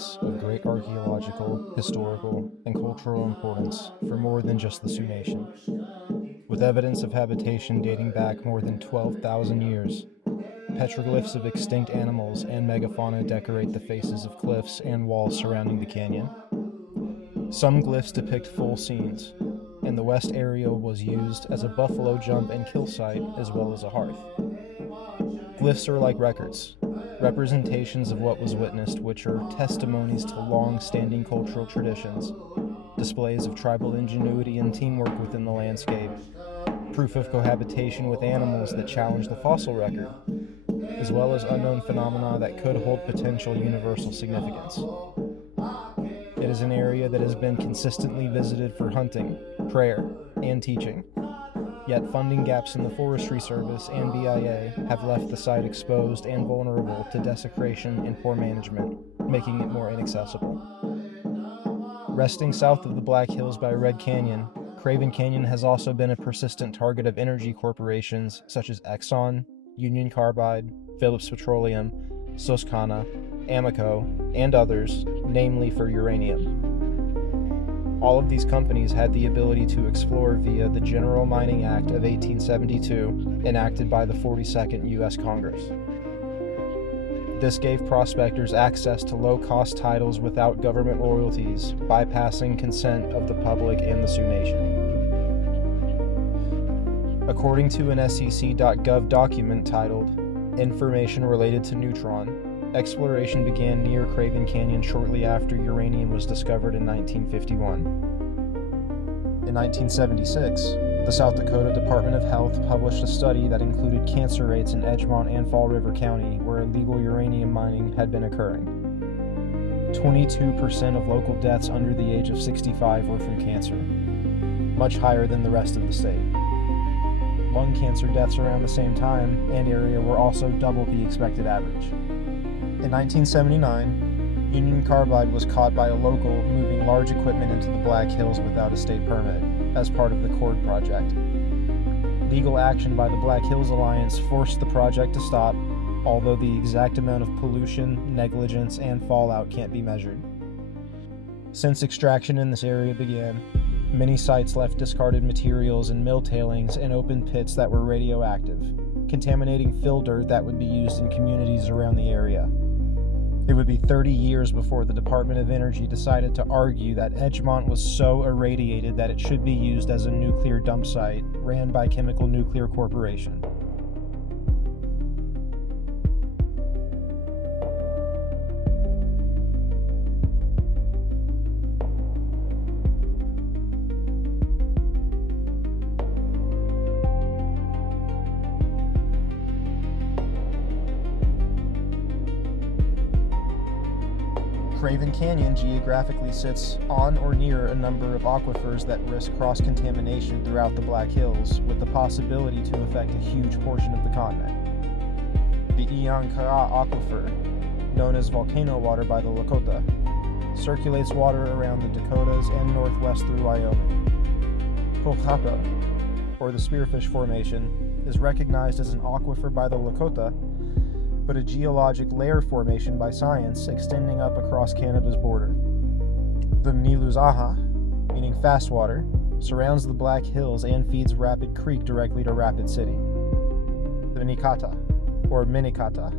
place of great archaeological, historical, and cultural importance for more than just the Sioux Nation. With evidence of habitation dating back more than 12,000 years, petroglyphs of extinct animals and megafauna decorate the faces of cliffs and walls surrounding the canyon. Some glyphs depict full scenes, and the west area was used as a buffalo jump and kill site as well as a hearth. Glyphs are like records, representations of what was witnessed, which are testimonies to long-standing cultural traditions, displays of tribal ingenuity and teamwork within the landscape, proof of cohabitation with animals that challenge the fossil record, as well as unknown phenomena that could hold potential universal significance. It is an area that has been consistently visited for hunting, prayer, and teaching. Yet funding gaps in the Forestry Service and BIA have left the site exposed and vulnerable to desecration and poor management, making it more inaccessible. Resting south of the Black Hills by Red Canyon, Craven Canyon has also been a persistent target of energy corporations such as Exxon, Union Carbide, Phillips Petroleum, Susquehanna, Amoco, and others, namely for uranium. All of these companies had the ability to explore via the General Mining Act of 1872, enacted by the 42nd U.S. Congress. This gave prospectors access to low-cost titles without government royalties, bypassing consent of the public and the Sioux Nation. According to an SEC.gov document titled Information Related to Neutron, exploration began near Craven Canyon shortly after uranium was discovered in 1951. In 1976, the South Dakota Department of Health published a study that included cancer rates in Edgemont and Fall River County where illegal uranium mining had been occurring. 22% of local deaths under the age of 65 were from cancer, much higher than the rest of the state. Lung cancer deaths around the same time and area were also double the expected average. In 1979, Union Carbide was caught by a local moving large equipment into the Black Hills without a state permit, as part of the Cord project. Legal action by the Black Hills Alliance forced the project to stop, although the exact amount of pollution, negligence, and fallout can't be measured. Since extraction in this area began, many sites left discarded materials and mill tailings and open pits that were radioactive, contaminating fill dirt that would be used in communities around the area. It would be 30 years before the Department of Energy decided to argue that Edgemont was so irradiated that it should be used as a nuclear dump site ran by Chemical Nuclear Corporation. Craven Canyon geographically sits on or near a number of aquifers that risk cross-contamination throughout the Black Hills, with the possibility to affect a huge portion of the continent. The Aquifer, known as volcano water by the Lakota, circulates water around the Dakotas and northwest through Wyoming. Pohapa, or the Spearfish Formation, is recognized as an aquifer by the Lakota, but a geologic layer formation by science extending up across Canada's border. The Niluzaha, meaning fast water, surrounds the Black Hills and feeds Rapid Creek directly to Rapid City. The Nikata, or Minikata,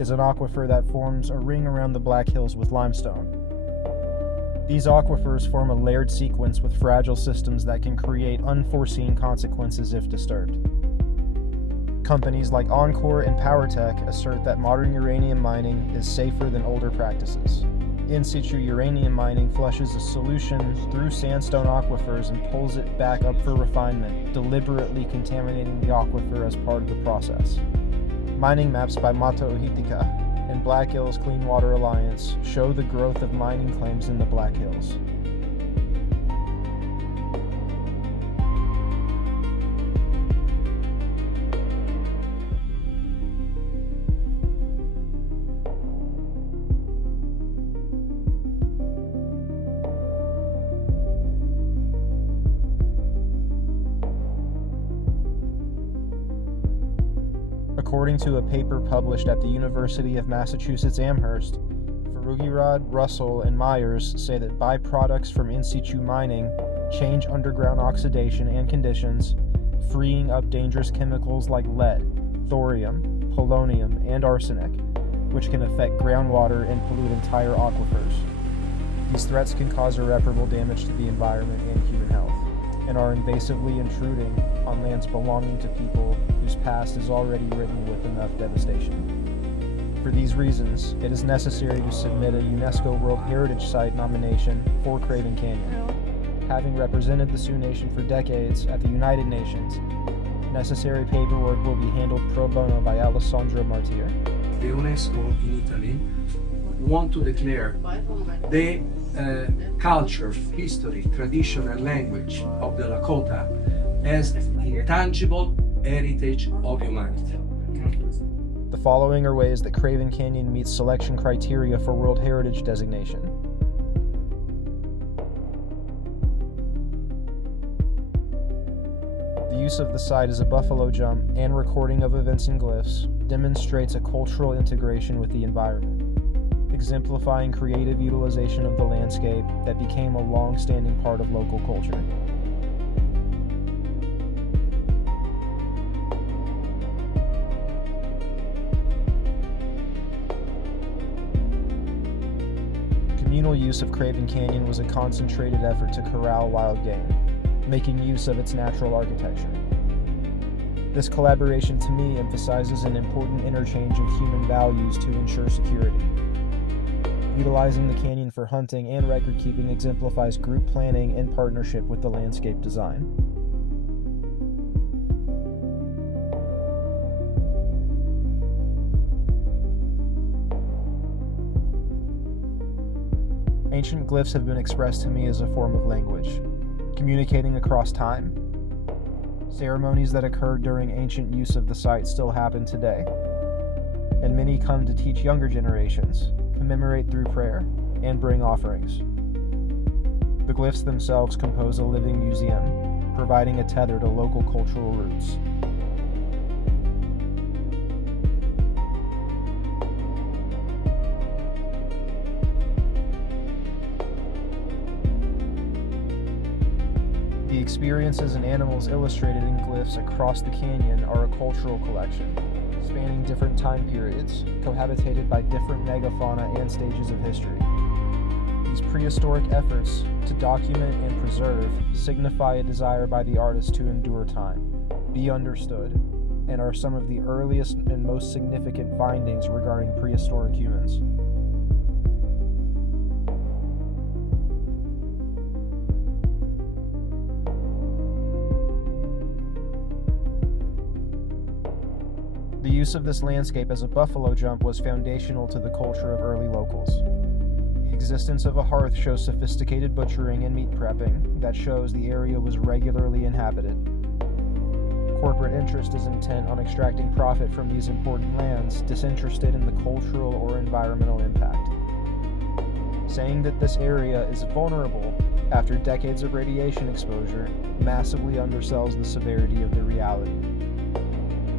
is an aquifer that forms a ring around the Black Hills with limestone. These aquifers form a layered sequence with fragile systems that can create unforeseen consequences if disturbed. Companies like Encore and PowerTech assert that modern uranium mining is safer than older practices. In situ uranium mining flushes a solution through sandstone aquifers and pulls it back up for refinement, deliberately contaminating the aquifer as part of the process. Mining maps by Mata Uhitika and Black Hills Clean Water Alliance show the growth of mining claims in the Black Hills. According to a paper published at the University of Massachusetts Amherst, for Rugerod, Russell, and Myers say that byproducts from in situ mining change underground oxidation and conditions, freeing up dangerous chemicals like lead, thorium, polonium, and arsenic, which can affect groundwater and pollute entire aquifers. These threats can cause irreparable damage to the environment and human health, and are invasively intruding on lands belonging to people whose past is already written with enough devastation. For these reasons, it is necessary to submit a UNESCO World Heritage Site nomination for Craven Canyon. Having represented the Sioux Nation for decades at the United Nations, necessary paperwork will be handled pro bono by Alessandro Martir. The UNESCO in Italy want to declare the culture, history, tradition, and language of the Dakota as intangible heritage of humanity. The following are ways that Craven Canyon meets selection criteria for World Heritage designation. The use of the site as a buffalo jump and recording of events and glyphs demonstrates a cultural integration with the environment, exemplifying creative utilization of the landscape that became a long-standing part of local culture. Communal use of Craven Canyon was a concentrated effort to corral wild game, making use of its natural architecture. This collaboration to me emphasizes an important interchange of human values to ensure security. Utilizing the canyon for hunting and record keeping exemplifies group planning in partnership with the landscape design. Ancient glyphs have been expressed to me as a form of language, communicating across time. Ceremonies that occurred during ancient use of the site still happen today, and many come to teach younger generations, commemorate through prayer, and bring offerings. The glyphs themselves compose a living museum, providing a tether to local cultural roots. The experiences and animals illustrated in glyphs across the canyon are a cultural collection, spanning different time periods, cohabitated by different megafauna and stages of history. These prehistoric efforts to document and preserve signify a desire by the artist to endure time, be understood, and are some of the earliest and most significant findings regarding prehistoric humans. The use of this landscape as a buffalo jump was foundational to the culture of early locals. The existence of a hearth shows sophisticated butchering and meat prepping that shows the area was regularly inhabited. Corporate interest is intent on extracting profit from these important lands, disinterested in the cultural or environmental impact. Saying that this area is vulnerable after decades of radiation exposure massively undersells the severity of the reality.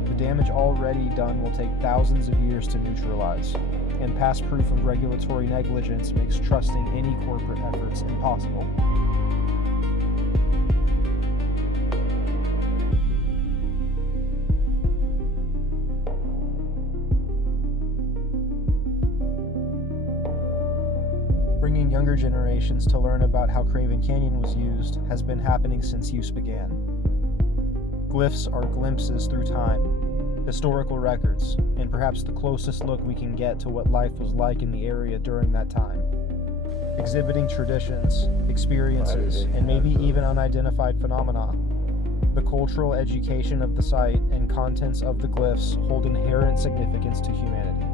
The damage already done will take thousands of years to neutralize, and past proof of regulatory negligence makes trusting any corporate efforts impossible. Bringing younger generations to learn about how Craven Canyon was used has been happening since use began. Glyphs are glimpses through time, historical records, and perhaps the closest look we can get to what life was like in the area during that time. Exhibiting traditions, experiences, and maybe even unidentified phenomena. The cultural education of the site and contents of the glyphs hold inherent significance to humanity.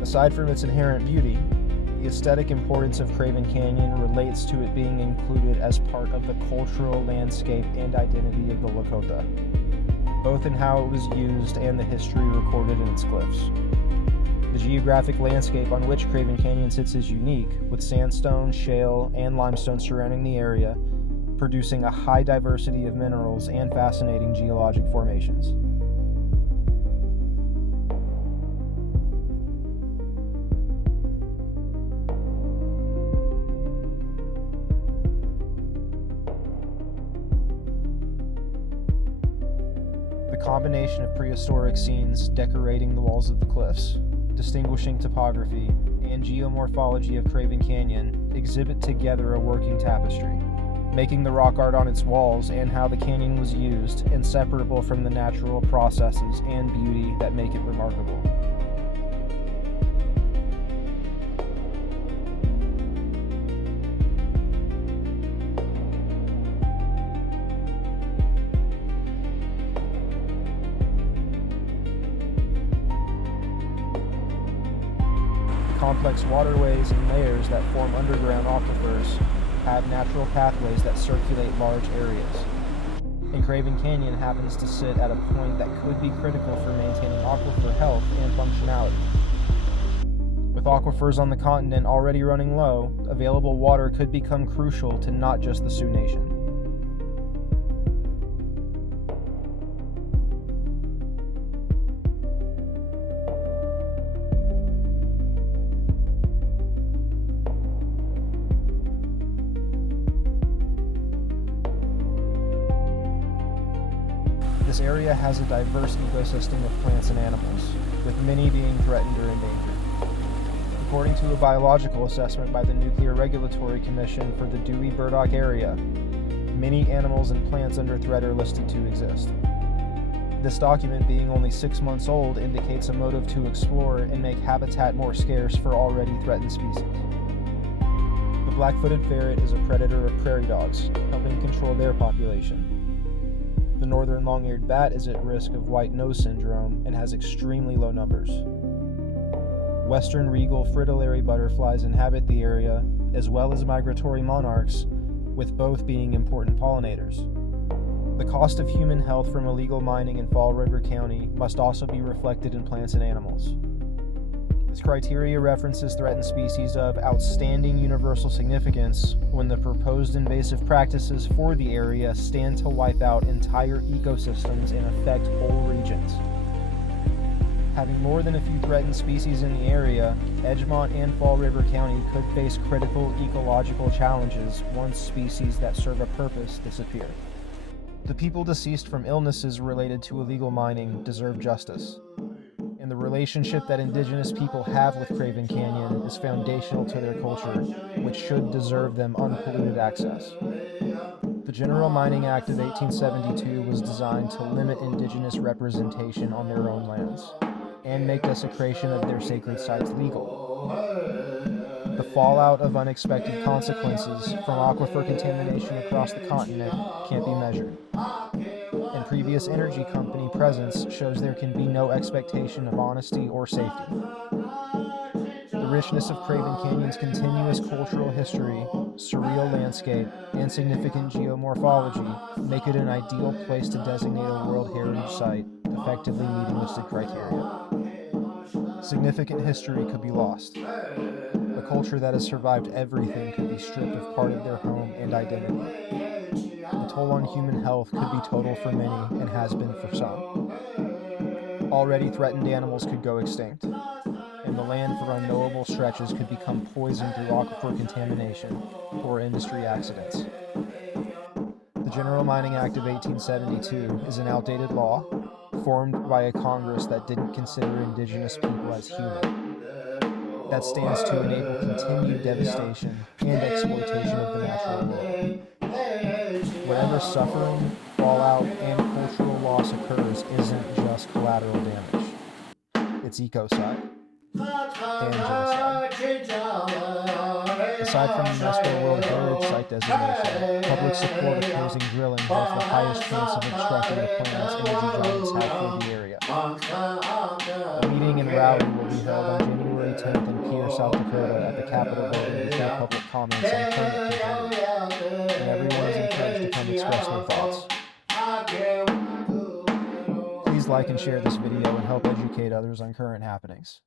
Aside from its inherent beauty, the aesthetic importance of Craven Canyon relates to it being included as part of the cultural landscape and identity of the Lakota, both in how it was used and the history recorded in its glyphs. The geographic landscape on which Craven Canyon sits is unique, with sandstone, shale, and limestone surrounding the area, producing a high diversity of minerals and fascinating geologic formations. The combination of prehistoric scenes decorating the walls of the cliffs, distinguishing topography, and geomorphology of Craven Canyon exhibit together a working tapestry, making the rock art on its walls and how the canyon was used inseparable from the natural processes and beauty that make it remarkable. Complex waterways and layers that form underground aquifers have natural pathways that circulate large areas. And Craven Canyon happens to sit at a point that could be critical for maintaining aquifer health and functionality. With aquifers on the continent already running low, available water could become crucial to not just the Sioux Nation. This area has a diverse ecosystem of plants and animals, with many being threatened or endangered. According to a biological assessment by the Nuclear Regulatory Commission for the Dewey Burdock area, many animals and plants under threat are listed to exist. This document, being only 6 months old, indicates a motive to explore and make habitat more scarce for already threatened species. The black-footed ferret is a predator of prairie dogs, helping control their population. The northern long-eared bat is at risk of white nose syndrome and has extremely low numbers. Western regal fritillary butterflies inhabit the area, as well as migratory monarchs, with both being important pollinators. The cost of human health from illegal mining in Fall River County must also be reflected in plants and animals. This criteria references threatened species of outstanding universal significance when the proposed invasive practices for the area stand to wipe out entire ecosystems and affect whole regions. Having more than a few threatened species in the area, Edgemont and Fall River County could face critical ecological challenges once species that serve a purpose disappear. The people deceased from illnesses related to illegal mining deserve justice, and the relationship that indigenous people have with Craven Canyon is foundational to their culture, which should deserve them unpolluted access. The General Mining Act of 1872 was designed to limit indigenous representation on their own lands, and make desecration of their sacred sites legal. The fallout of unexpected consequences from aquifer contamination across the continent can't be measured. And previous energy company presence shows there can be no expectation of honesty or safety. The richness of Craven Canyon's continuous cultural history, surreal landscape, and significant geomorphology make it an ideal place to designate a World Heritage Site, effectively meeting listed criteria. Significant history could be lost. A culture that has survived everything could be stripped of part of their home and identity. The toll on human health could be total for many and has been for some. Already threatened animals could go extinct, and the land for unknowable stretches could become poisoned through aquifer contamination or industry accidents. The General Mining Act of 1872 is an outdated law formed by a Congress that didn't consider indigenous people as human, that stands to enable continued devastation and exploitation of the natural world. Whatever suffering, fallout, and cultural loss occurs isn't just collateral damage. It's ecocide and genocide. Aside from UNESCO World Heritage Site designation, public support opposing drilling holds the highest chance of obstructing the plans energy giants have for the area. A meeting and rally will be held on January 10th in Pierre, South Dakota at the Capitol building to hear public comments on permit containment, and everyone is encouraged to come express their thoughts. Please like and share this video and help educate others on current happenings.